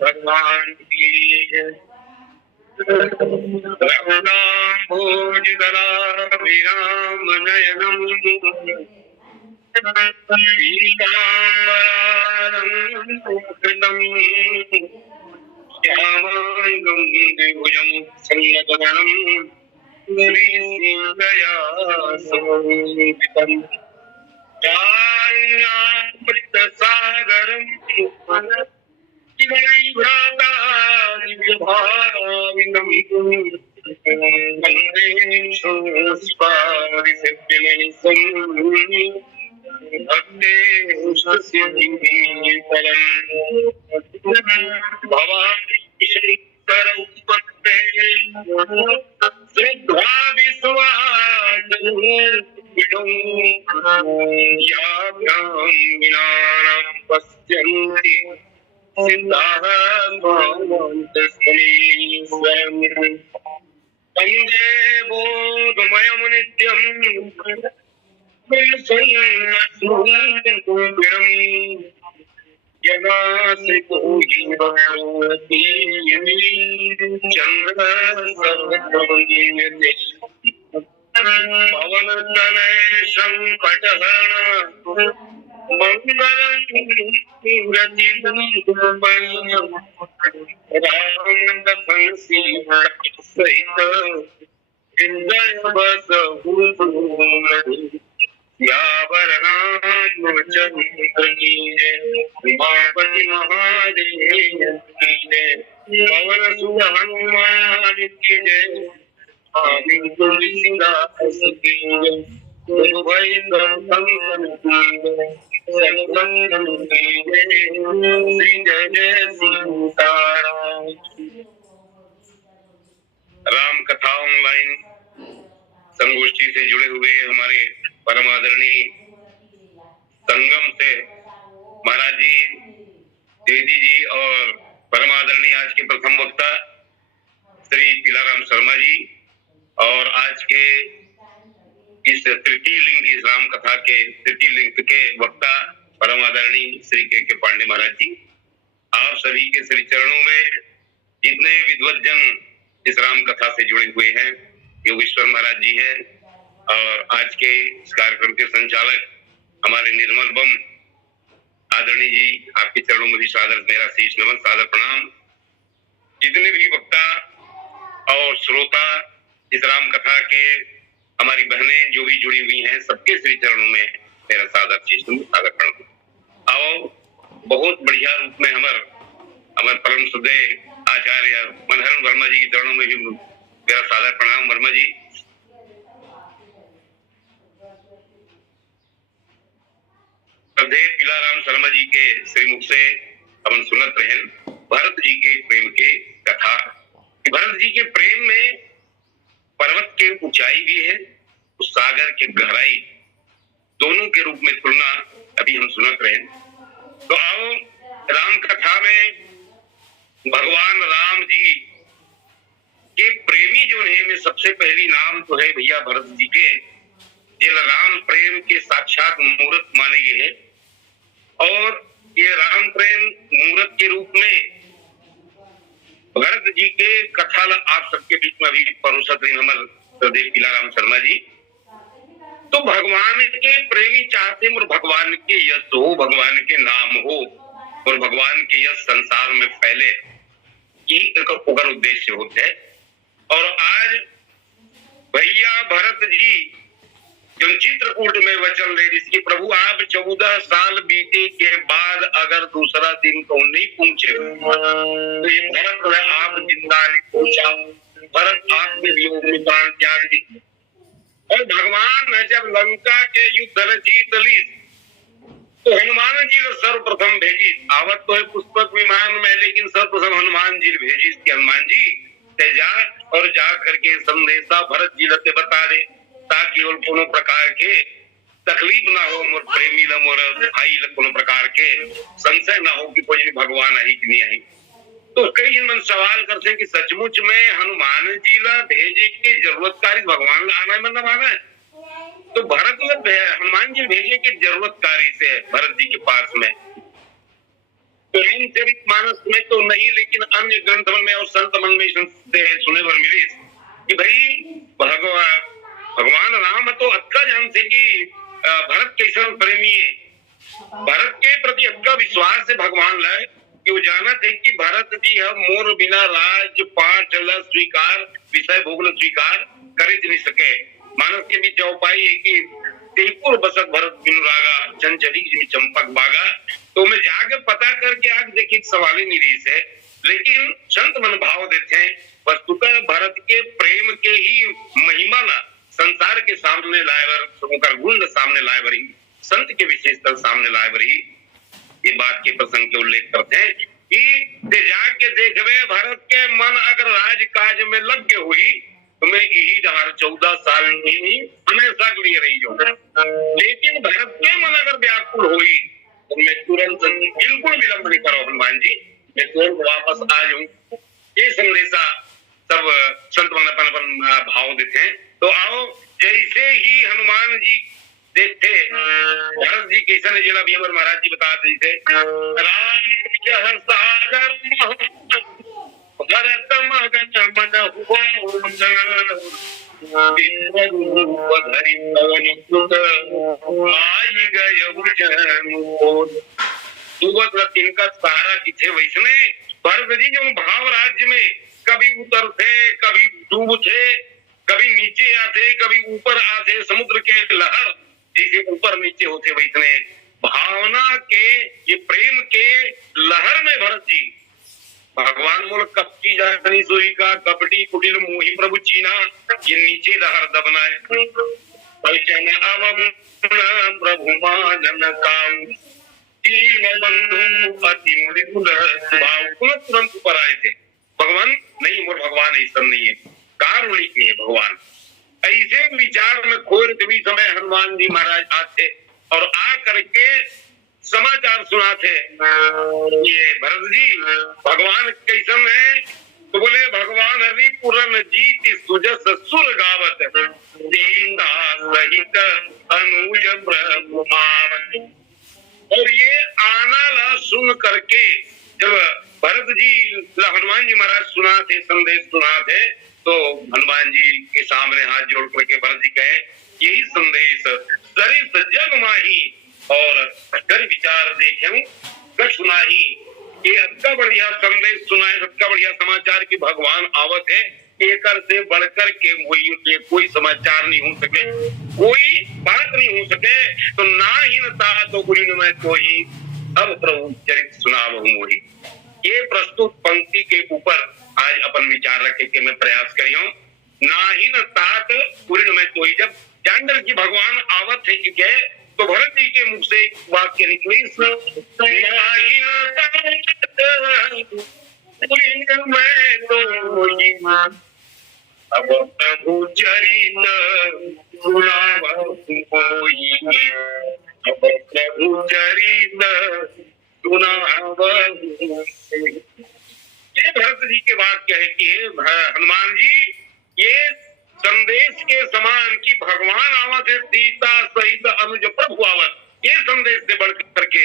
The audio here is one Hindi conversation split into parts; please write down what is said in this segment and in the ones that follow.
भगवान की जय। भोजराम नयनम श्यामांगं द्विभुजं सन्नतवनं श्रीसीतया समन्वितं ध्यानामृतसागरं भ्राता दिव्यभावितं वन्दे सुस्पारिसिद्धिमेकं भक्तेष्वस्य फलम् भवानि शङ्करौपत्तेः श्रद्धा विश्वासविदं याभ्यां विनानां पश्यन्ति सिद्धाः मान्तस्मीश्वरम् वन्दे बोधमयं नित्यं यदा श्रीतो भगवती चंद्र सर्वज्ञते पवन तनय संकटहरण मंगलम राम लखन सीता सहित हृदय बस सियावर रामचंद्र की जय। उमापति महादेव की जय। पवन सुत हनुमान की जय। स्वामी तुलसीदास की जय। गुरु भाई संतन की जय। संतन की जय। श्री जय जय सीताराम। राम कथा ऑनलाइन संगोष्ठी से जुड़े हुए हमारे परम आदरणीय संगम से महाराज जी, द्विवेदी जी और परम आदरणीय आज के प्रथम वक्ता श्री पीलाराम शर्मा जी और आज के इस तृतीय लिंग की राम कथा के तृतीय लिंग के वक्ता परम आदरणीय श्री के पांडे महाराज जी, आप सभी के श्री चरणों में जितने विद्वज्जन इस राम कथा से जुड़े हुए हैं, योगेश्वर महाराज जी हैं और आज के इस कार्यक्रम के संचालक हमारे निर्मल बम आदरणीय जी, आपके चरणों में भी सादर मेरा शीश नमन, सादर प्रणाम। जितने भी वक्ता और श्रोता इस राम कथा के, हमारी बहनें जो भी जुड़ी हुई हैं, सबके श्री चरणों में मेरा सादर शीश नमन, सादर प्रणाम। आओ बहुत बढ़िया रूप में हमारे परम श्रद्धेय आचार्य मनहरण वर्मा जी के चरणों में भी मेरा सादर प्रणाम। वर्मा जी, श्रद्धेय पीलाराम शर्मा जी के श्रीमुख से अपन सुनत रहें भरत जी के प्रेम के कथा। भरत जी के प्रेम में पर्वत के ऊंचाई भी है, उस सागर के गहराई, दोनों के रूप में तुलना अभी हम सुनत रहें। तो आओ राम कथा में भगवान राम जी के प्रेमी जो है में सबसे पहली नाम तो है भैया भरत जी के, ये राम प्रेम के साक्षात मूर्त माने गए हैं और ये राम प्रेम मूर्त के रूप में भरत जी के कथा आप सबके बीच में अभी परोसत रही हमारे श्रद्धेय पीलाराम शर्मा जी। तो भगवान के प्रेमी चाहते और भगवान के यश हो, भगवान के नाम हो और भगवान के यश संसार में फैले, ये उगर उद्देश्य होते हैं। और आज भैया भरत जी जो चित्रकूट में वचन ले जिसकी प्रभु आप 14 साल बीते के बाद अगर दूसरा दिन को नहीं पहुंचे तो ये भरत आप जिंदा नहीं पहुंचा, भरत आपके वियोग में प्राण त्याग दी। और भगवान ने जब लंका के युद्ध जीत ली तो हनुमान जी ने सर्वप्रथम भेजी, आवत तो है पुष्पक विमान में, लेकिन सर्वप्रथम हनुमान जी भेजी कि हनुमान जी ते जा और जा करके संदेशा भरत जी लते बता दे ताकि और कोनो प्रकार के तकलीफ ना हो, मोर प्रेमी ला मोर भाई ला कोनो प्रकार के संशय ना हो कि कोई भगवान आई कि नहीं आई। तो कई जन सवाल करते हैं कि सचमुच में हनुमान जी ला भेजे की जरूरतकारी भगवान ला आना मतलब आना है। तो भरत हनुमान जी भेजे की जरूरतकारी से भरत जी के पास में अन्य ग्रंथ मन में और संत मन में सुने बर मिली कि भाई भगवान राम तो अक्का जानते कि भरत कैसा प्रेमी है, भरत के प्रति अक्का विश्वास है भगवान लाए कि वो जानत है कि भरत जी हम मोर बिना राज पाठ ल स्वीकार विषय भोगल स्वीकार करे नहीं सके। मानस के भी चौपाई है कि तेपुर बसत भरत बिनु रागा चंचली चंपक बागा। तो मैं जाके पता करके आग देखिए सवाल ही नहीं रही है, लेकिन संत मन भाव देते हैं वस्तुतः भरत के प्रेम के ही महिमा ला संसार के सामने लाए बर गुण सामने लाए बरी संत के विशेषता सामने लाए बरी ये बात के प्रसंग के उल्लेख करते हैं कि ते जाके देखवे भरत के मन अगर राज काज में लग के हुई तो मैं यही 14 साल नहीं हमेशा के लिए रही जाऊंगा, लेकिन भरत के मन अगर व्याकुल हुई तो मैं तुरंत बिल्कुल विलंब नहीं करो हनुमान जी, मैं तुरंत वापस आ जाऊं। ये संदेशा सब संत मन अपन भाव देते हैं। तो आओ जैसे ही हनुमान जी देखते भरत जी कैसा ने जिला भी हमारे महाराज जी बताते थे राम सागर भरत मगन मन इनका सारा किथे वैसने भरत जी जो भाव राज्य में कभी उतर थे कभी डूब थे कभी नीचे आते कभी ऊपर आते, समुद्र के लहर जैसे ऊपर नीचे होते वैसने भावना के ये प्रेम के लहर में भरत जी भगवान मोल कपटी जानी सोई का कपटी कुटिल मोही प्रभु चीना ये नीचे लहर दबना है प्रभु मानन काऊ बंधु अति मृदुल स्वभाव तुरंत ऊपर आए थे। भगवान नहीं मोर भगवान ऐसा नहीं है, कारुणिक है भगवान। ऐसे विचार में खोर कभी समय हनुमान जी महाराज आते और आ करके समाचार सुनाते ये भरत जी भगवान कैसन है, तो बोले भगवान हरि पुरन जीत सुजस सुर गावत दीना सहित अनुज ब्रह्मावत। और ये आना ला सुन करके जब भरत जी हनुमान जी महाराज सुना थे संदेश सुना थे तो हनुमान जी के सामने हाथ जोड़ करके भरत जी कहे यही संदेश सरिस जग माही और कर विचार देखे कर सुनाही। ये अच्छा बढ़िया संदेश सुनाए, सबका बढ़िया समाचार कि भगवान आवत है, एकर से बढ़कर के कोई समाचार नहीं हो सके, कोई बात नहीं हो सके। तो ना ही नता तो गुरु में कोई अब प्रभु चरित सुनाव मोही। ये प्रस्तुत पंक्ति के ऊपर आज अपन विचार रखे के मैं प्रयास करी हूँ। ना ही न तात गुरु में कोई जब जानकर की भगवान आवत है कि क्या तो भरत जी के मुख से एक वाक्य निकली अब प्रभु चरित सुनावहु मोही, अब प्रभु चरित सुनावहु। ये भरत जी के वाक्य है कि हनुमान जी ये संदेश के समान कि भगवान आवत है सीता सहित अनुज प्रभु आवत, ये संदेश से बढ़ करके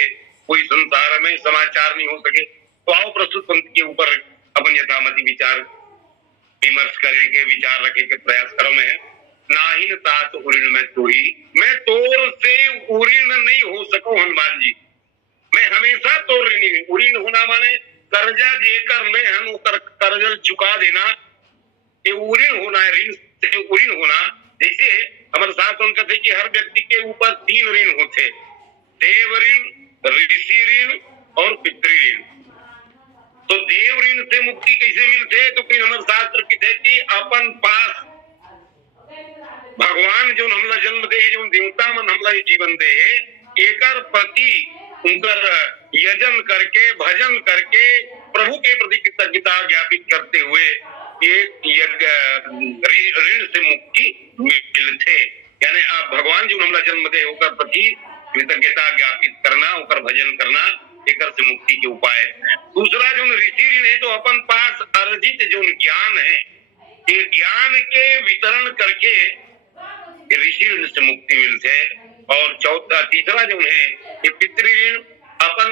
कोई संसार में समाचार नहीं हो सके। तो आओ प्रस्तुत पंक्ति के ऊपर अपन यथामति विचार विमर्श करके विचार रखे के प्रयास करो। में ना ही तात उरीन में तू ही, मैं तोर से उरीन नहीं हो सकूं हनुमान जी, मैं हमेशा तोर नहीं। उरीन होना माने कर्जा देकर ले हम उतर कर्जा चुका देना, ये उरीन होना है, ऋण से उरीन होना। जैसे हमारे साथ उनका थे कि हर व्यक्ति के ऊपर 3 ऋण होते, देव ऋण, ऋषि ऋण और पितृ ऋण। तो देव ऋण से मुक्ति कैसे मिलते, तो फिर हमारे शास्त्र की थे कि अपन पास भगवान जो हमला जन्म दे, जो देवता मन हमला जीवन दे, एकर प्रति उनकर यजन करके भजन करके प्रभु के प्रति कृतज्ञता ज्ञापित करते हुए एक ऋण से मुक्ति मिलते। यानी आप भगवान जो हमला जन्म दे होकर प्रति कृतज्ञता ज्ञापित करना, होकर भजन करना, एकर से मुक्ति के उपाय। दूसरा जो ऋषि ऋण है, तो अपन पास अर्जित जो ज्ञान है, ये ज्ञान के वितरण करके ऋषि ऋण से मुक्ति मिलते। और तीसरा जो है ये पितृ ऋण, अपन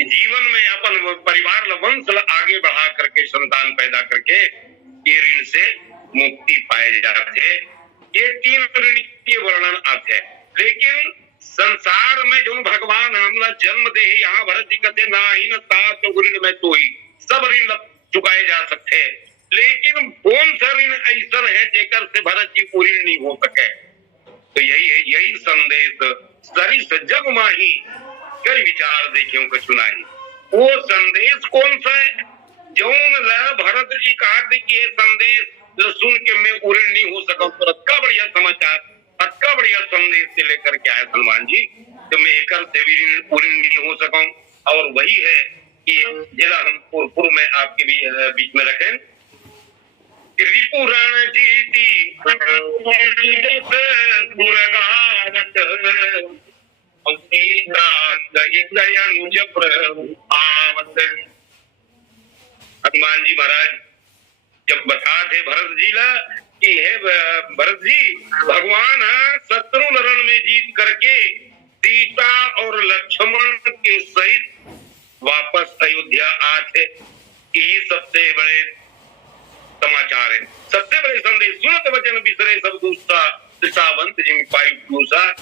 जीवन में अपन परिवार वंश आगे बढ़ा करके संतान पैदा करके ये ऋण से मुक्ति पाए जाते। ये 3 ऋण के वर्णन आते। लेकिन संसार में जो भगवान हमला जन्म दे यहाँ भरत जी कहते ना ही न तात ऋण में तो ही सब ऋण चुकाए जा सकते। लेकिन कौन सा ऋण ऐसा है जेकर से भरत जी को ऋण नहीं हो सके। तो यही है, यही संदेश सरिस जग माही कर विचार देखे को सुनाई। वो संदेश कौन सा है? जौन भरत जी कहा कि ये संदेश सुन के मैं ऋण नहीं हो सका। तो अक्का बढ़िया समाचार, अक्का बढ़िया संदेश से लेकर के आया हनुमान जी तो मैं एकर से भी ऋण नहीं हो सका। और वही है कि जिला हम पूर्व में आपके बीच में रखें रिपुराण जीती हनुमान जी महाराज जब बता थे भरत जी ला कि हे भरत जी भगवान शत्रु रण में जीत करके सीता और लक्ष्मण के सहित वापस अयोध्या आते। यही सबसे बड़े समाचार है, सबसे बड़े संदेश। सुनत वचन बिसरे सब दूसरा सिसावंत जिम पाई दूसरा।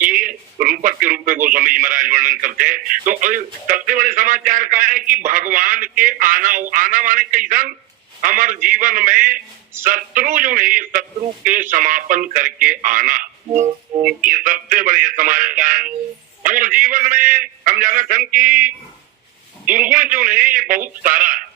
ये रूपक के रूप में गोस्वामी जी महाराज वर्णन करते हैं। तो सबसे बड़े समाचार का है कि भगवान के आना माने कैसन हमारे जीवन में शत्रु जो है शत्रु के समापन करके आना। ये सबसे बड़े समाचार हमारे जीवन में हम जानते हैं कि दुर्गुण जो है ये बहुत सारा है।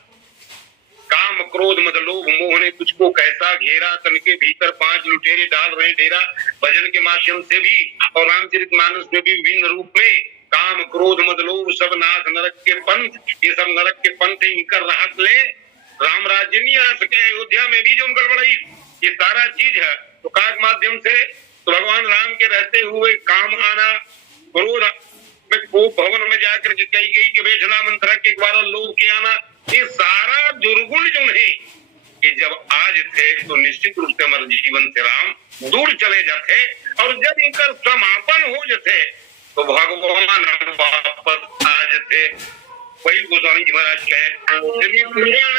काम क्रोध मद लोभ मोह ने तुझको कैसा घेरा, तन के भीतर 5 लुटेरे डाल रहे डेरा। भजन के माध्यम से भी और रामचरितमानस में भी विभिन्न रूप में काम क्रोध मद लोभ सब नाथ नरक के पंथ, ये सब नरक के पंथ इनकर राहत ले। राम राज्य नहीं आ सके, अयोध्या में भी जो गड़बड़ाई ये सारा चीज है। तो काक माध्यम से तो भगवान राम के रहते हुए काम आना, क्रोध में भवन में जाकर के कही गई कि बेचना मंत्रा के द्वारा लोभ के आना, ये सारा दुर्गुण जो है कि जब आज थे तो निश्चित रूप से हमारे जीवन से राम दूर चले जाते। और जब इनका समापन हो जाते तो भगवान वापस आ जाते। वही गोस्वामी जी महाराज कहे पुराण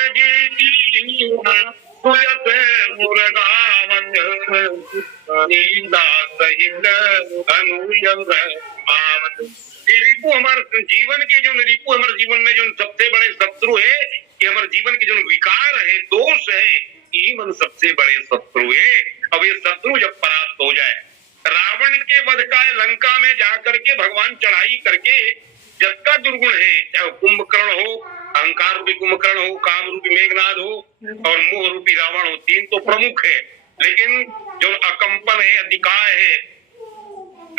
जी रिपु हमारे जीवन के जो रिपु हमारे जीवन में जो सबसे बड़े शत्रु है कि हमारे जीवन के जो विकार है दोष है यही मन सबसे बड़े शत्रु है। अब ये शत्रु जब परास्त हो जाए, रावण के वध का लंका में जाकर के भगवान चढ़ाई करके जिसका दुर्गुण है, चाहे कुंभकर्ण हो, अहंकार रूपी कुंभकर्ण हो, काम रूपी मेघनाद हो और मोह रूपी रावण हो, 3 तो प्रमुख है। लेकिन जो अकंपन है, अधिकार है,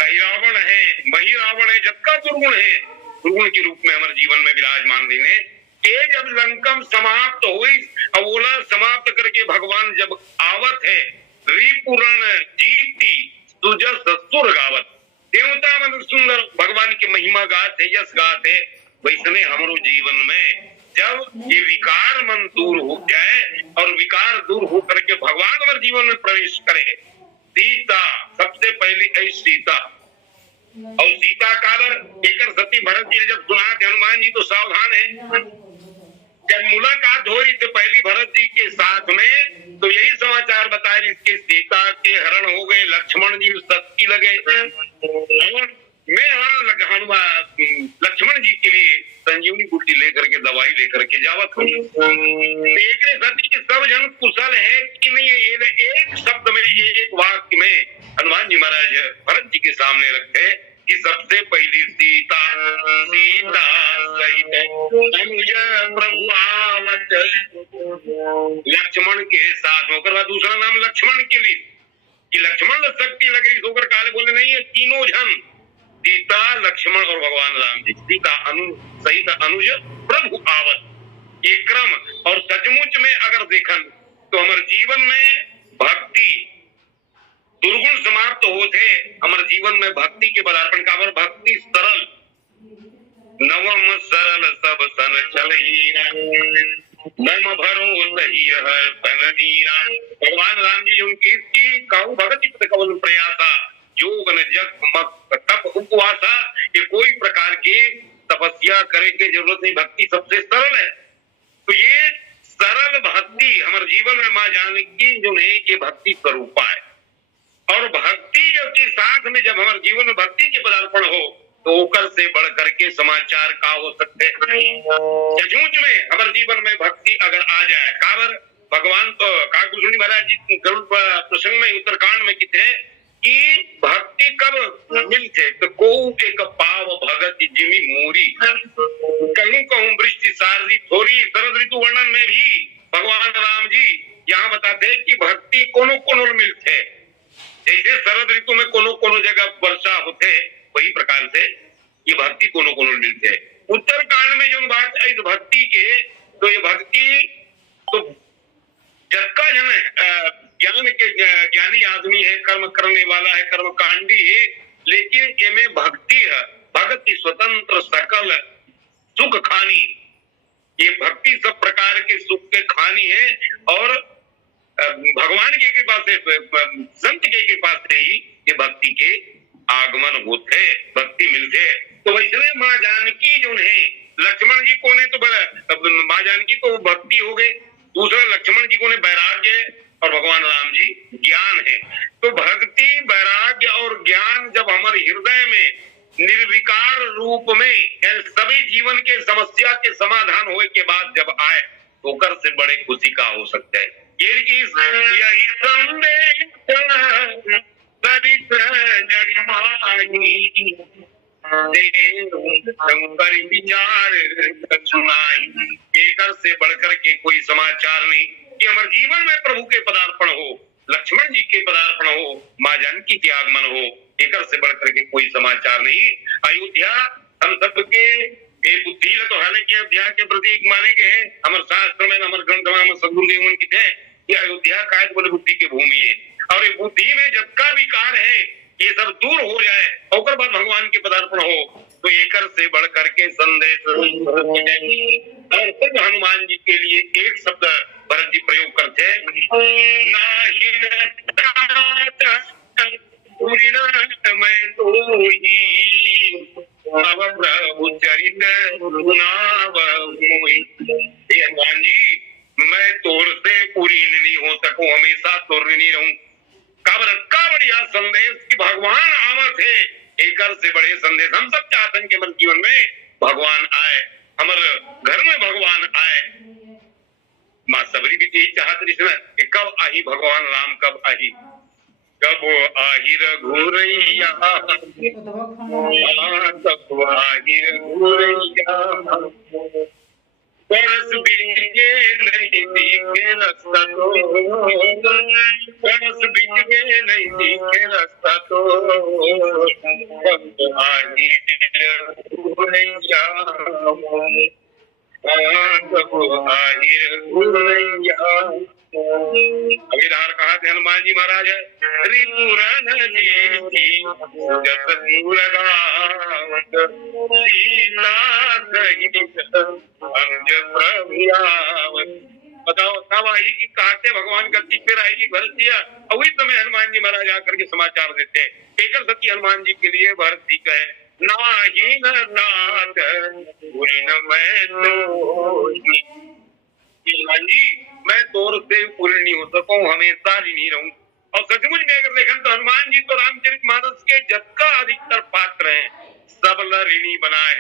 रावण है, वही रावण है जिसका दुर्गुण है, दुर्गुण के रूप में हमारे जीवन में विराजमान देने के जब लंकम समाप्त हुई, अवोला समाप्त करके भगवान जब आवत है रिपुरण जीती सुजस सुर गावत। देवता मन सुंदर भगवान की महिमा गात है, यश गात है। वैसने हमारो जीवन में जब ये विकार मन दूर हो जाए और विकार दूर हो करके भगवान हमारे जीवन में प्रवेश करे। सीता सबसे पहली है सीता। और सीता कावर एक सती भरत जी ने जब सुना थे हनुमान जी तो सावधान है। जब मुलाकात हो रही थी पहली भरत जी के साथ में तो यही समाचार बताए इसके सीता के हरण हो गए, लक्ष्मण जी सती लगे। मैं हनुमान लक्ष्मण जी के लिए संजीवनी बूटी लेकर के दवाई लेकर के जावत हूँ। एक सती के सब जन कुशल है कि नहीं, एक शब्द में एक वाक्य में हनुमान जी महाराज भरत जी के सामने रखते कि सबसे पहली सीता सीता सहित अनुज प्रभु आवत लक्ष्मण के साथ होकर दूसरा नाम लक्ष्मण के लिए कि लक्ष्मण शक्ति लगे होकर काले बोले नहीं है तीनों जन सीता लक्ष्मण और भगवान राम जी सीता सहित अनुज प्रभु आवत ये क्रम। और सचमुच में अगर देखन तो हमारे जीवन में भक्ति दुर्गुण समाप्त होते हमारे जीवन में भक्ति के पदार्पण का भक्ति सरल नवम सरल सब सन चल मम भरो सही भगवान राम जी उनकी कहू भगत कवल प्रयासा योग न जग तप उपवासा ये कोई प्रकार के तपस्या करे के जरूरत नहीं, भक्ति सबसे सरल है। तो ये सरल भक्ति हमारे जीवन में माँ जानकी जो है ये भक्ति स्वरूपा है। और भक्ति जब के साथ में जब हमारे जीवन में भक्ति के पदार्पण हो तो ओकर से बढ़ करके समाचार का हो सकते हैं। सचमुच में हमारे जीवन में भक्ति अगर आ जाए, काबर भगवान तो काकुशुनी महाराज जी गरुड़ प्रसंग में उत्तरकांड में किते कि भक्ति कब मिलते तो को एक पाव भगत जिमी मूरी कहूं कहूं वृष्टि सारदी थोड़ी। शरद ऋतु वर्णन में भी भगवान राम जी यहाँ बताते हैं कि भक्ति कोनो कोनो मिलते, जैसे शरद ऋतु में कोनो कोनो जगह वर्षा होते वही प्रकार से ये भक्ति कोनो कोनो मिलते। उत्तरकांड में जो बात है इस भक्ति के, तो ये भक्ति तो जबका जन ज्ञान के ज्ञानी आदमी है, कर्म करने वाला है, कर्म कांडी है, लेकिन इनमें भक्ति है, भक्ति स्वतंत्र सकल सुख खानी, ये भक्ति सब प्रकार के सुख के खानी है। और भगवान की कृपा से, संत की कृपा से ही ये भक्ति के आगमन होते, भक्ति मिलते। तो वैसे माँ जानकी जो है, लक्ष्मण जी को ने तो माँ जानकी तो भक्ति हो गए, दूसरा लक्ष्मण जी को ने वैराग्य और भगवान राम जी ज्ञान है। तो भक्ति वैराग्य और ज्ञान जब हमारे हृदय में निर्विकार रूप में सभी जीवन के समस्या के समाधान होने के बाद जब आए तो कर से बड़े खुशी का हो सकता है। यही संदेश विचार एक से बढ़कर के कोई समाचार नहीं कि हमारे जीवन में प्रभु के पदार्पण हो, लक्ष्मण जी के पदार्पण हो, माँ जानकी के आगमन हो, एक से बढ़कर के कोई समाचार नहीं। अयोध्या हम सबके बुद्धि तो हालांकि अयोध्या के प्रतीक माने गए हैं, हमारे शास्त्र में हमारे ग्रंथ में हमारे सदगुरुदेव की थे कि अयोध्या का बोले बुद्धि की भूमि है। और ये बुद्धि में जब का विकार है ये सब दूर हो जाए और बाद भगवान के पदार्पण हो तो एक से बढ़ करके संदेश। और खुद हनुमान जी के लिए एक शब्द भरत जी प्रयोग करते हैं, मैं तो प्रभु चरित हनुमान जी मैं तोर से पूरी नहीं हो सकूं, हमेशा तोर नहीं रहूं। का बढ़िया संदेश कि भगवान आवत है, एक से बड़े संदेश हम सब चाहते हैं कि हमारे जीवन में भगवान आए, हमारे घर में भगवान आए। माँ सबरी भी यही चाहती थी कि कब आही भगवान राम, कब आही, कब आही रघुरैया, कब आही रघुरैया। बरस बीते नहीं दिखे रास्ता तो, बरस बीते नहीं दिखे रास्ता तो, कब आही रघुरैया, कब आही रघुरैया। अभिधार कहा थे हनुमान जी महाराज त्रिपुरन जी बताओ कब आएगी कि कहते भगवान गति फिर आएगी भरत दिया। वही समय हनुमान जी महाराज आकर के समाचार देते एक सत्य हनुमान जी के लिए भरत जी कहे नाही नाथ न मैं तो हनुमान जी मैं तोर से पूरी नहीं हो सकूं, हमेशा ही नहीं रहूं। और सचमुच में अगर देखें तो हनुमान जी तो रामचरितमानस के जबका अधिकतर पात्र हैं, सब ऋणी बनाए।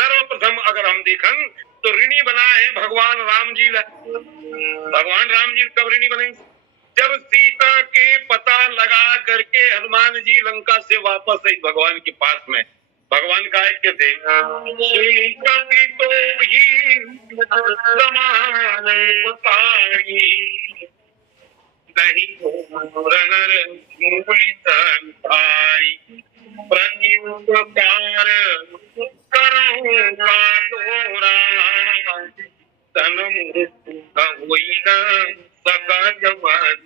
सर्वप्रथम अगर हम देखें तो ऋणी बनाए हैं भगवान राम जी। भगवान राम जी कब ऋणी बने? जब सीता के पता लगा करके हनुमान जी लंका से वापस आई भगवान के पास में, भगवान का ऐक्य थे तो ही समान प्रतिकार करूंगा तोरा तन हुई न सका जवान।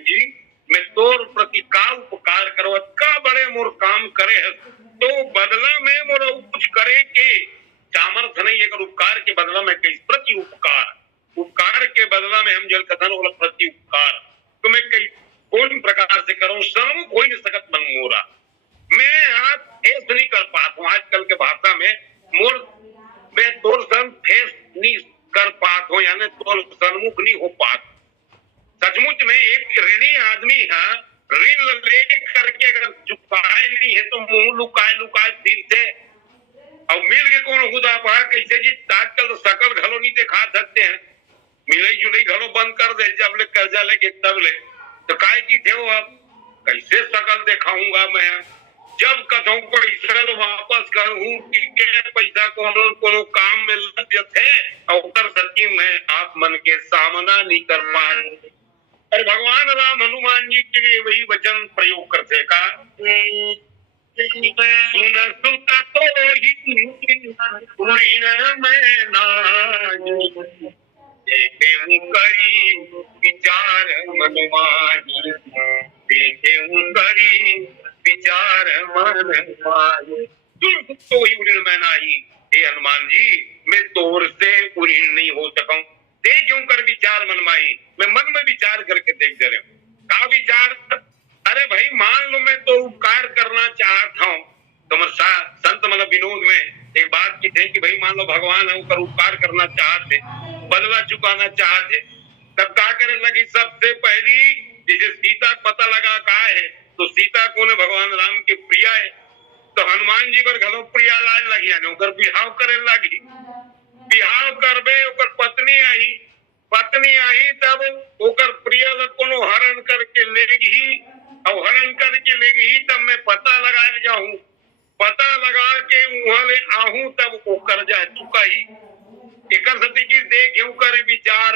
जी मैं तोर प्रति का उपकार करो का बड़े मोर काम करे है तो बदला में मोर कुछ करे के सामर्थ नहीं। अगर उपकार के बदला में कई प्रति उपकार, उपकार के बदला में हम जल कथन वाला प्रति उपकार तो मैं कई कौन प्रकार से करूं, सम कोई नहीं सकत मन मोरा। मैं हाथ ऐसे नहीं कर पाता हूँ आजकल के भाषा में, मोर मैं तोर सन फेस नहीं कर पात हो, यानी तोर सन्मुख नहीं हो पात। सचमुच में एक ऋणी आदमी है, ऋण ले करके अगर चुकाए नहीं है तो मुंह लुकाए लुकाए फिर से और मिल के कौन खुदा पा कैसे जी। आजकल तो सकल घलो नहीं दिखा सकते हैं, मिले जुले घलो बंद कर दे, जब ले कर्जा लेके तब ले तो काय की थे वो, अब कैसे सकल दिखाऊंगा मैं, जब कथों पैसा तो वापस करूं कि पैसा कोनो काम में लग थे और सच्ची मैं आप मन के सामना नहीं कर पाए। और भगवान राम हनुमान जी के लिए वही वचन प्रयोग करते का, सुन सुत तो ही मैं नाज, देखे करी विचार मन माही, देखे करी विचार मन माही, सुन सुत तो ही उड़ीन मैं नाही। हे हनुमान जी, मैं तोर से उड़ीन नहीं हो सकूं, दे क्यों कर विचार मन माही, मैं मन में विचार करके देख दे रहे हूँ। का विचार? अरे भाई मान लो मैं तो उपकार करना चाहता हूँ, तुम्हारे संत मतलब विनोद में एक बात की थे कि भाई मान लो भगवान है ऊपर उपकार करना चाहते, बदला चुकाना चाहते, तब क्या करे लगी? सबसे पहली जैसे सीता पता लगा का है तो सीता को ने भगवान राम के प्रिया है, तो हनुमान जी पर घलो प्रिया लाल लगी, ओकर बिहाव करे लगी, बिहाव करबे ओकर पत्नी आई तब ओकर प्रिय कोनो हरण करके लेगी और हरण करके लेगी तब मैं पता लगा जाऊं, पता लगा के वहां ले आहूं तब वो कर्जा चुका ही। एक सती की देखे कर विचार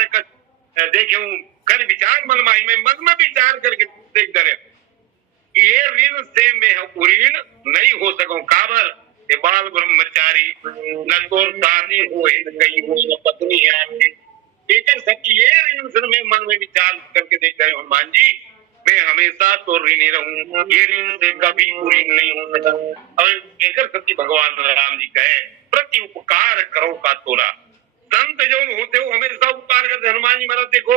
देखे कर विचार मन माही, में मन में विचार करके देख दे ये ऋण से मैं ऋण नहीं हो सकूं। काबर ये बाल ब्रह्मचारी न तो शादी हो कहीं हो न पत्नी है आपकी, एक सच्ची ये ऋण से मैं मन में विचार करके देख रहे हनुमान जी, मैं हमेशा तो ऋणी रहूं, ये ऋण से कभी ऋण नहीं हो सकता। और एक सच्ची भगवान राम जी कहे प्रति उपकार करो का तोरा, संत जो होते हो हमेशा उपकार करते। हनुमान जी महाराज देखो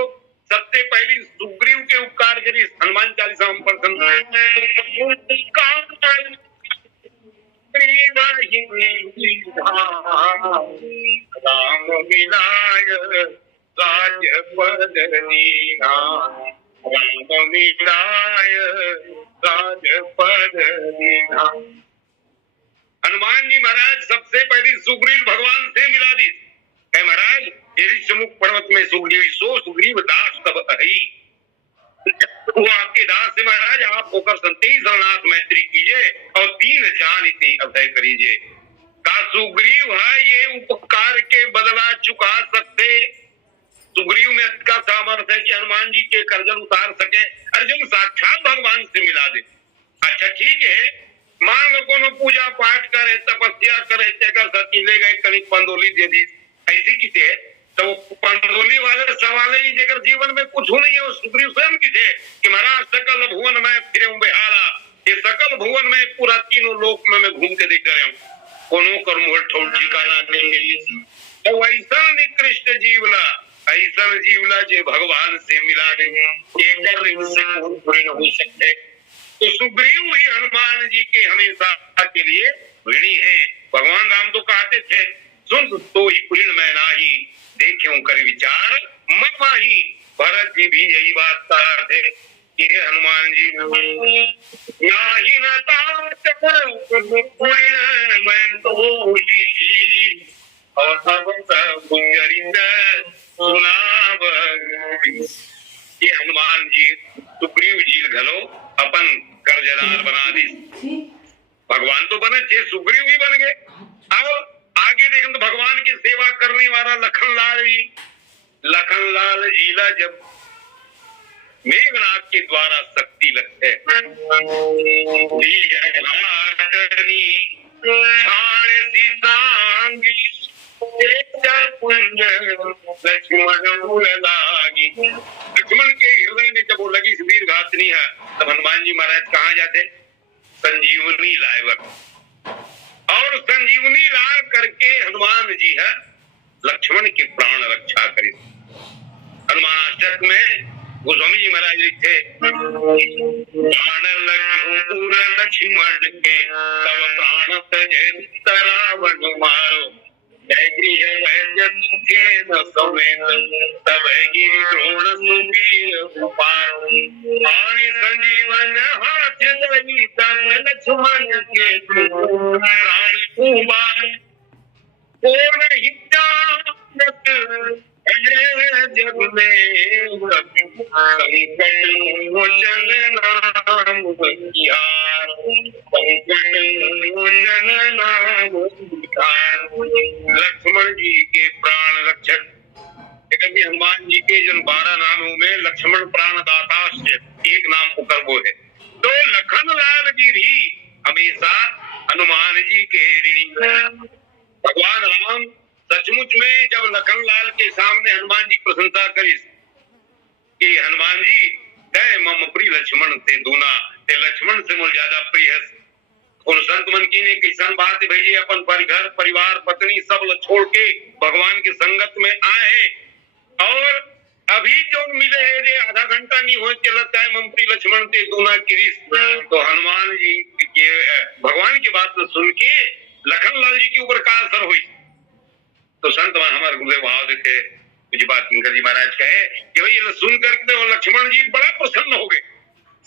सबसे पहली सुग्रीव के उपकार करी, हनुमान चालीसा में प्रसन्न राम मिलाय राजपद दीना, राम मिलाय राजपद दीना। हनुमान जी महाराज सबसे पहली सुग्रीव भगवान से मिला दी। महाराज ऋषमुख पर्वत में सुग्रीव सो सुग्रीव दास तब अहि, वो आपके दास से महाराज आप होकर संतेई शरणागत मैत्री कीजिए और 3 जान इतनी अभय करीजिए। का सुग्रीव है ये उपकार के बदला चुका सकते, सुग्रीव में इसका सामर्थ्य है कि हनुमान जी के कर्जन उतार सके, अर्जुन साक्षात भगवान से मिला दे। अच्छा ठीक है, मान लो कोनो पूजा पाठ करे तपस्या करे चकर सती ले गए कहीं पंदोली दे दी ऐसी किसे, तो पंदोली वाले सवाल ही जेकर जीवन में कुछ नहीं है, सुग्रीव स्वयं किसे कि महाराज सकल भुवन में फिरे बिहारा, ये सकल भुवन में पूरा तीनों लोक में मैं घूम के देख रहे हूँ, कोनो कर मोह ठोल ठिकाना नहीं मिली। तो ऐसा निकृष्ट जीवला, ऐसा जीवला जो भगवान से मिला देंगे हो सकते। तो सुग्रीव ही हनुमान जी के हमेशा के लिए ऋणी है। भगवान राम तो कहते थे सुन तो ही पुलिन में नाही, देखे कर विचार मन माही। भरत जी भी यही बात कहते कि हनुमान जी नाही न तात पुलिन में तोही, और सब गुंजरित सुनाव। ये हनुमान जी सुग्रीव जी घलो अपन कर्जदार बना दी, भगवान तो बने थे सुग्रीव भी बन गए। अब आगे देखें तो भगवान की सेवा करने वाला लखनलाल जीला जब मेघनाथ के द्वारा शक्ति लगते लक्ष्मण के हृदय में जब वो लगी वीर घातनी है तब हनुमान जी महाराज कहाँ जाते? संजीवनी लाए, और संजीवनी ला करके हनुमान जी है लक्ष्मण की प्राण रक्षा करे। हनुमाष्टक में गोस्वामी जी महाराज लिखते प्राण लक्ष्मण लक्ष्मण के तब प्राण तजे रावण मारो गृह वैद्य सुखे न समेत तब गिरि द्रोण सुबीर उपार आनि संजीवन हाथ धरी तब लक्ष्मण के प्राण कुमार कौन हित जग में संकट मोचन नाम बलिहार संकट मोचन नाम बलिहार। लक्ष्मण जी के प्राण रक्षक कभी हनुमान जी के जिन 12 नामों में लक्ष्मण प्राण दाताश्च एक नाम उकर वो है। तो लखन लाल जी भी हमेशा हनुमान जी के ऋणी। भगवान राम सचमुच में जब लखन लाल के सामने हनुमान जी प्रशंसा करी कि हनुमान जी कह मम प्रिय लक्ष्मण से दूना ते लक्ष्मण से मुझे ज्यादा प्रिय है। उन संत मन की ने किसान बात भेजी अपन घर परिवार पत्नी सब छोड़ के भगवान की संगत में आए और अभी जो मिले है आधा घंटा नहीं हो चलता है मम प्रिय लक्ष्मण से दूना की। तो हनुमान जी के भगवान की बात सुन के लखन लाल जी के ऊपर का असर हुई। तो संत हमारे गुरुदेव भाव देखे मुझे बात जी महाराज कहे कि भाई ये सुन करके और लक्ष्मण जी बड़ा प्रसन्न हो गए।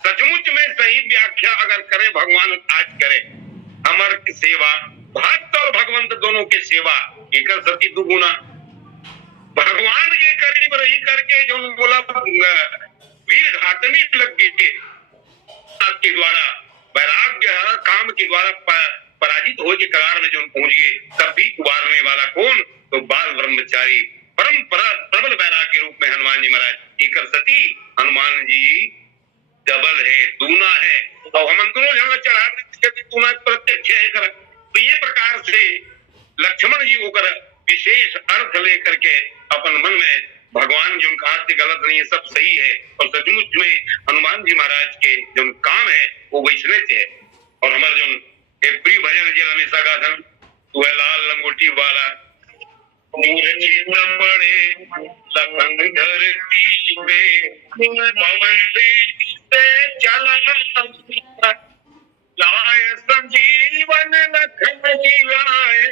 सचमुच में सही व्याख्या अगर करे भगवान आज करे अमर की सेवा भक्त और भगवंत दोनों की सेवा एक सती दुगुना भगवान के करीब रही करके जो बोला वीर घातनी लग गई थे के द्वारा वैराग्य काम के द्वारा पराजित हो के कगार में जो पहुंच गए तब भी उबारने वाला कौन तो बाल ब्रह्मचारी परम प्रबल वैराग्य के रूप में हनुमान जी महाराज एक सती हनुमान जी डबल है दूना है और हम दोनों चढ़ा प्रत्यक्ष है कर। तो ये प्रकार से लक्ष्मण जी होकर विशेष अर्थ लेकर के अपन मन में भगवान जो कहा गलत नहीं है सब सही है और सचमुच में हनुमान जी महाराज के जो काम है वो वैष्णव से है। और हमारे जो एक प्रिय भजन जी हमेशा गाथन वह लाल लंगोटी वाला पड़े लखन धरती पे पवन से चला लाए संजीवन लखन जिलाए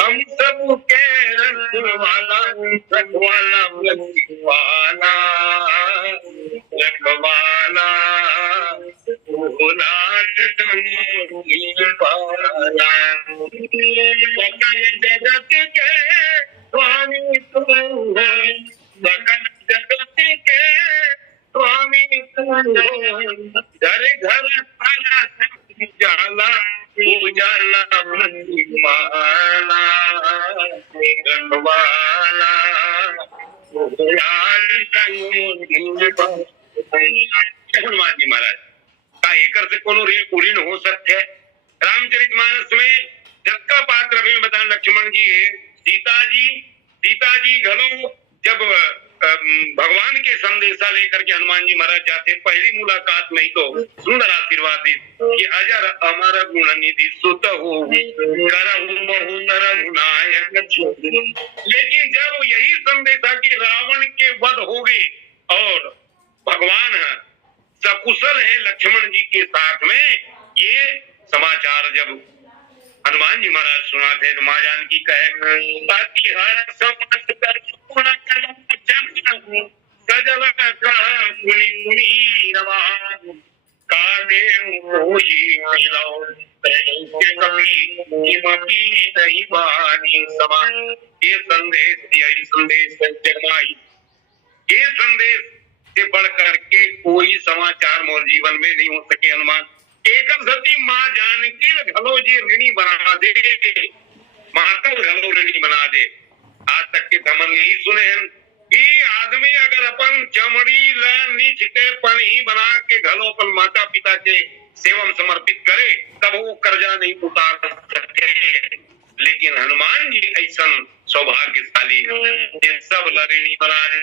हम सब के रखवाला रखवाला रखवाला रखवाला सकल जगत के स्वामी तुम सकल जगत के स्वामी घर घर जाला उजाला माला रखवाला हनुमान जी महाराज का एकर से कोनो ऋण हो सकते है। रामचरितमानस में जब का पात्र अभी बता लक्ष्मण जी है सीता जी घरों जब भगवान के संदेशा लेकर के हनुमान जी महाराज जाते पहली मुलाकात में ही तो सुंदर आशीर्वाद दी कि अजर अमर गुण निधि सुत हो लेकिन जब यही संदेशा कि रावण के वध हो गए और भगवान सकुशल है लक्ष्मण जी के साथ में ये समाचार जब हनुमान जी महाराज सुनाते तो माँ जानकी कहे सजल ये संदेश जगमाई ये संदेश से बढ़ करके कोई समाचार मोर जीवन में नहीं हो सके। हनुमान एकम सती माँ जानकी घलो जी ऋणी बना दे महाकल घलो ऋणी बना दे। आज तक के धमन यही सुने हैं कि आदमी अगर अपन चमड़ी नीच के पन ही बना के घलो अपन माता पिता के सेवम समर्पित करे तब वो कर्जा नहीं उतार सके। लेकिन हनुमान जी ऐसा सौभाग्यशाली ये सब ऋणी बना दे।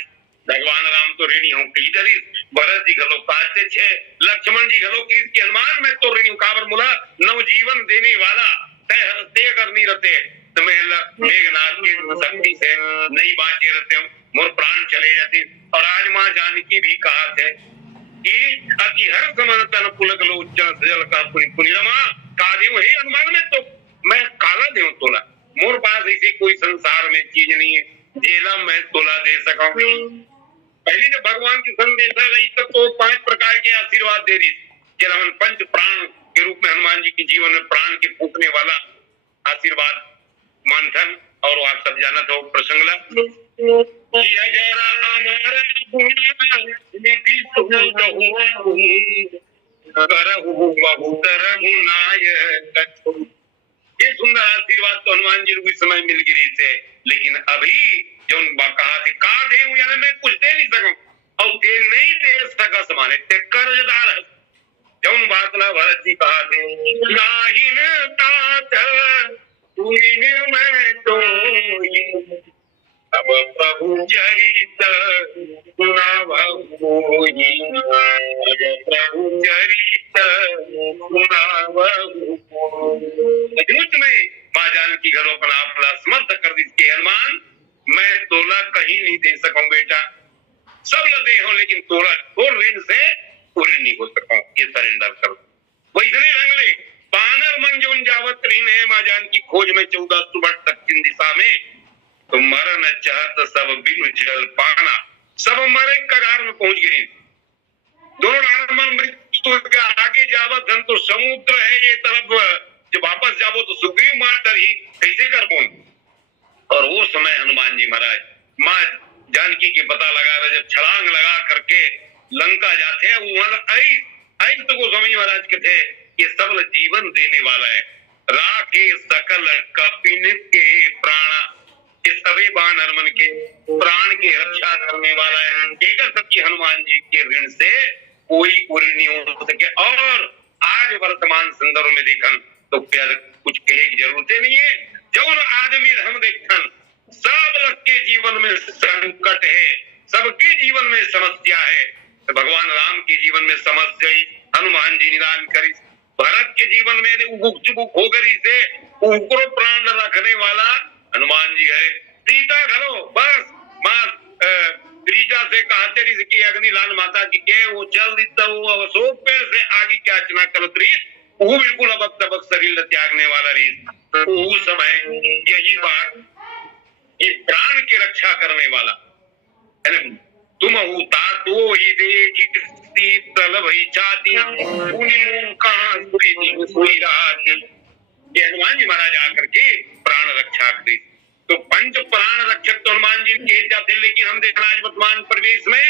भगवान राम तो ऋणी हो इधर ही भरत जी घलो पाते छे लक्ष्मण जी घलो की हनुमान में तो ऋणी काबर मुला नव जीवन देने वाला तय अगर नहीं रहते तो मेघनाथ की शक्ति से नहीं बांचे रहते मोर प्राण चले जाते। और आज माँ जानकी भी कहा थे कि अति हर्ष मन तन पुलक लोचन सजल का पुनि पुनि रमा का देव हे हनुमान में तो मैं काला देव तोला मोर पास ऐसी कोई संसार में चीज नहीं है जेला मैं तोला दे सका। पहले जब भगवान की संदेशा गई तब तो 5 प्रकार के आशीर्वाद दे दी जब पंच प्राण के रूप में हनुमान जी के जीवन में प्राण के फूकने वाला आशीर्वाद मंथन और आप सब जाना था प्रसंगला ये सुंदर आशीर्वाद तो हनुमान जी को इस समय मिल गई थे, लेकिन अभी जो कहा थे का दे यानी मैं कुछ दे नहीं सकूं और दे नहीं दे सका समाने ते कर्जदार जौन बातला भरत जी कहा थे नाहिन तात तुमिन मैं तो अब प्रभु चरित सुनावहुहि अब प्रभु चरित सुनावहुहि में माँ जानकी घरों पर आपला समर्थ कर दी के हनुमान मैं तोला कहीं नहीं दे सकूं बेटा सब लदे हो लेकिन तोला थोड़ ऋण से पूरी नहीं हो सकूं ये सरेंडर कर वैसने रंगले बानर मन जो जावत ऋण है माँ जानकी खोज में 14 सुबह दक्षिण दिशा में तो मरन चाहत सब बिनु जल पाना सब मरे कगार में पहुंच गई दोनों नारमन मृत्यु के आगे जावत धन तो समुद्र है ये तरफ जब वापस जावो तो सुग्रीव मार डर ही कैसे कर पहुंच और वो समय हनुमान जी महाराज माँ जानकी के पता लगा जब छलांग लगा करके लंका जाते हैं वहां तो गोस्वामी महाराज के थे ये सबल जीवन देने वाला है राखे सकल कपिन के प्राणा ये सभी बान हनुमान के प्राण की रक्षा करने वाला है एक सत्य हनुमान जी के ऋण से कोई उऋण नहीं हो सके और आज वर्तमान संदर्भ में देखन तो प्यार कुछ कहे की जरूरत नहीं है जौन आदमी हम देखन सब लोग के जीवन में संकट है सबके जीवन में समस्या है तो भगवान राम के जीवन में समस्या ही हनुमान जी निदान करी भरत के जीवन में उबुक चुबुक होकर से उनको प्राण रखने वाला हनुमान जी है सीता घरो बस माँ त्रिजा से कहते कि अग्निलाल माता जी के वो चल दिता वो अशोक पेड़ से आगे क्या अर्चना करत रही वो बिल्कुल अबक तबक शरीर त्यागने वाला रही वो समय यही बात ये प्राण की रक्षा करने वाला तुम होता तो ही देखी तल भई छाती हनुमान जी महाराज आकर के प्राण रक्षा करी तो पंच प्राण रक्षक तो हनुमान जी कहे जाते लेकिन हम देखना आज वर्तमान परिवेश में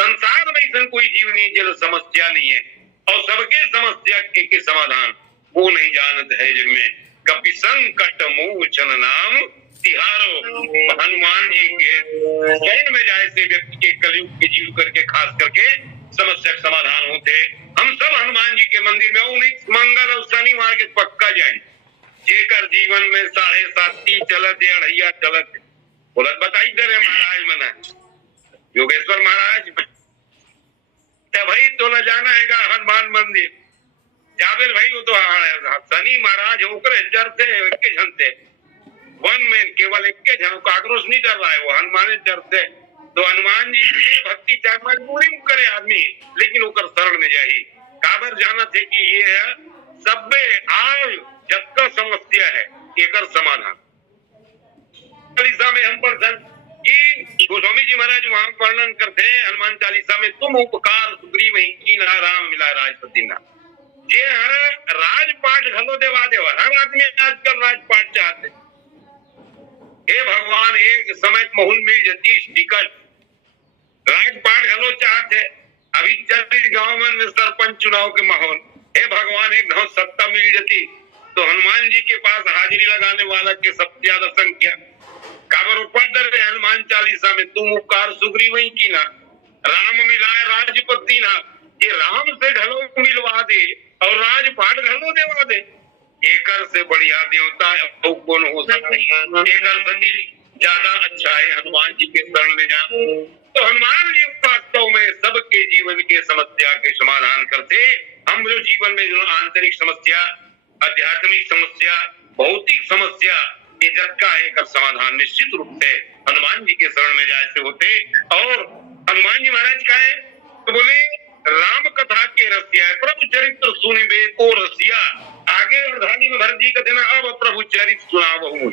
संसार में ऐसा कोई जीव नहीं जल समस्या नहीं है और सबके समस्या के समाधान वो नहीं जानते है जग में कभी संकट मोचन नाम तिहारो हनुमान जी के शरण में जाए से व्यक्ति के कलयुग के जीव करके खास करके समस्या के समाधान होते हम सब हनुमान जी के मंदिर में उन्नीस मंगल और शनिवार के पक्का जाए जेकर जीवन में 7.5 चलत है अढ़ैया चलत है बोलत बताई दे रहे महाराज मना योगेश्वर महाराज भाई तो न जाना है हनुमान मंदिर जावेल भाई वो तो शनि महाराज होकर डरते के झनते वन में केवल एक के जन को आक्रोश नहीं डर रहा है वो हनुमान डरते तो हनुमान जी की भक्ति चाहे मजबूरी में करे आदमी लेकिन होकर शरण में जाही काबर जाना थे कि ये सबे आज जब का समस्या है एकर समाधान चालीसा में हम पढ़ते कि गोस्वामी जी महाराज वहां वर्णन करते हैं हनुमान चालीसा में तुम उपकार सुग्रीव ही की ना राम मिला राजपति ना जे राजपाट घलो देवा देवा हर आदमी आजकल राजपाट चाहते हे भगवान एक समय माहौल मिल जाती टिकट राजपाट घलो चाहते अभी चल गांव में सरपंच चुनाव के माहौल हे भगवान एक गांव सत्ता मिल जाती तो हनुमान जी के पास हाजिरी लगाने वाला के सबसे ज्यादा संख्या काबर ऊपर हनुमान चालीसा में तुम उपकार सुग्रीव ही की ना राम मिलाए राजपति ना ये राम से ढलो मिलवा दे और राजपाट ढलो देवा दे एकर से बढ़िया देवता तो कौन हो सकता है एकर से ज्यादा अच्छा है हनुमान जी के शरण में जा तो हनुमान जी वास्तव में सबके जीवन के समस्या के समाधान करते हम जो जीवन में जो आंतरिक समस्या आध्यात्मिक समस्या भौतिक समस्या जग का एक समाधान निश्चित रूप से हनुमान जी के शरण में जाए से होते और हनुमान जी महाराज का है तो बोले राम कथा के रसिया, प्रभु चरित्र सुनिबे को रसिया। आगे अर्धांगी में भरत जी कहते ना, अब प्रभु चरित्र सुनावहु।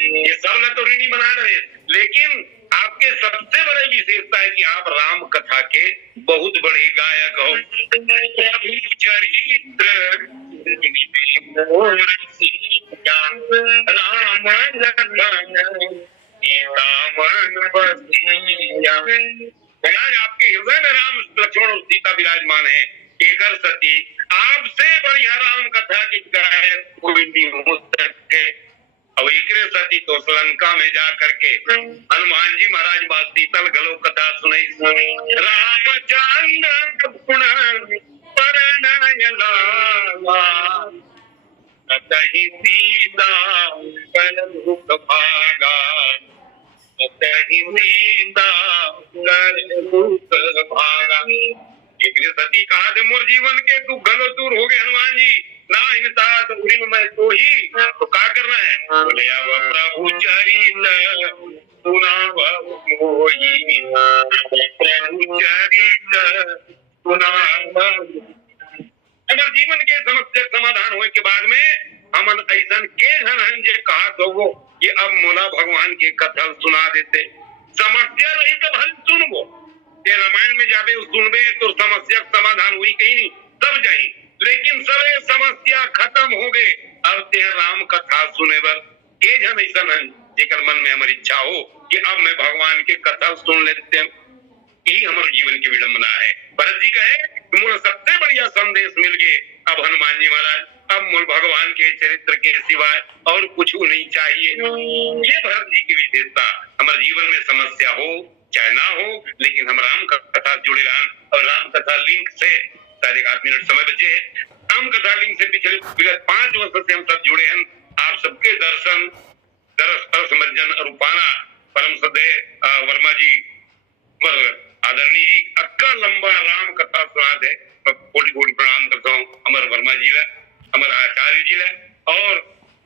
ये सब तो ऋणी बना रहे, लेकिन आपके सबसे बड़ी विशेषता है कि आप राम कथा के बहुत बड़े गायक हो। प्रभु चरित्र राम महाराज आपके हृदय में राम लक्ष्मण और सीता विराजमान है। एकर सती आपसे बढ़िया राम कथा के गायक कोई नहीं हो सके। अब एकरे सती तो लंका में जा करके हनुमान जी महाराज बात शीतल गलो कथा सुनाई। रामचंद्र गुण परनयला अतहि सीता कर दुख भागा, अतहि सीता कर दुख भागा। एकरे सती कहा थे मोर जीवन के दुख गलो दूर हो गए हनुमान जी, ना हिंसा तो मैं तो ही तो क्या करना है? बोले अब प्रभु चरित्र सुनावहु मोहि, प्रभु चरित्र सुनावहु। अगर जीवन के समस्या समाधान होने के बाद में हमन ऐसा के धन जे कहा तो वो ये अब मोला भगवान के कथा सुना देते। समस्या रही तो भल सुनबो, ये रामायण में जाबे सुनबे तो समस्या समाधान हुई कहीं नहीं, सब जाही। लेकिन सबे समस्या खत्म हो गए, अब ते राम कथा सुने बर के जन ऐसा जेकर मन में हमारी इच्छा हो कि अब मैं भगवान के कथा सुन लेते हैं। यही हमारे जीवन की विडंबना है। भरत जी कहे मुझे सबसे बढ़िया संदेश मिल गए। अब हनुमान जी महाराज अब मूल भगवान के चरित्र के सिवाय और कुछ नहीं चाहिए। ये भरत जी की विशेषता। हमारे जीवन में समस्या हो चाहे ना हो, लेकिन हम राम कथा जुड़े रहन। और राम कथा लिंक से 8 मिनट समय बचे। राम कथा लिंक से पिछले विगत 5 वर्ष से हम सब जुड़े हैं। आप सबके दर्शन दरस मंजन रूपाना परम सदे वर्मा जी आदरणीय जी अक्का लंबा राम कथा सुना दे। मैं कोटि कोटि प्रणाम करता हूँ अमर वर्मा जी ला, अमर आचार्य जी ला और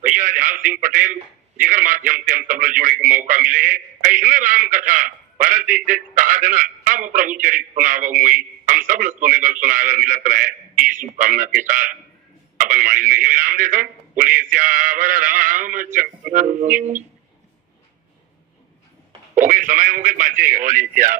भैया झाल सिंह पटेल जिगर माध्यम से हम सब लोग जुड़े के मौका मिले है। ऐसने राम कथा भरत जी से कहा देना, अब प्रभु चरित्र सुनावहु मोहि, हम सब लोग सुने बर सुनागर मिलत रहे। इस शुभकामना के साथ अपन वाणी में ही विराम देता हूँ। बोलिए सियावर रामचंद्र। हो गए समय हो गए, बचेगा। बोलिए क्या